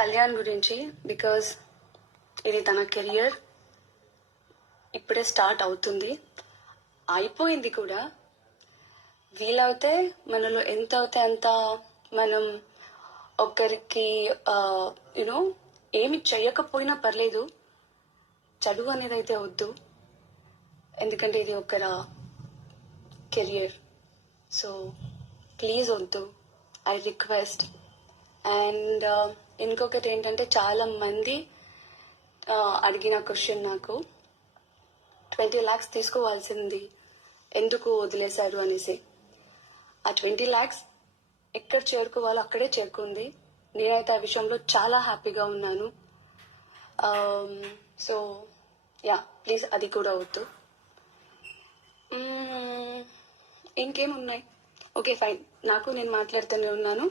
కళ్యాణ్ గురించి. బికాజ్ ఇది తన కెరియర్ ఇప్పుడే స్టార్ట్ అవుతుంది, అయిపోయింది కూడా. వీలవుతే మనలో ఎంత అవుతే అంత మనం ఒకరికి యూనో ఏమి చెయ్యకపోయినా పర్లేదు, చదువు అనేది అయితే వద్దు. ఎందుకంటే ఇది ఒకర కెరియర్. సో ప్లీజ్ వద్దు, ఐ రిక్వెస్ట్. అండ్ ఇంకొకటి ఏంటంటే, చాలా మంది అడిగిన క్వశ్చన్ నాకు, 20 lakhs తీసుకోవాల్సింది ఎందుకు వదిలేశారు అనేసి. ఆ 20 lakhs ఎక్కడ చేరుకోవాలో అక్కడే చేరుకుంది. నేనైతే ఆ విషయంలో చాలా హ్యాపీగా ఉన్నాను. సో యా, ప్లీజ్ అది కూడా వద్దు. ఇంకేమున్నాయి? ఓకే ఫైన్, నేను మాట్లాడుతూనే ఉన్నాను.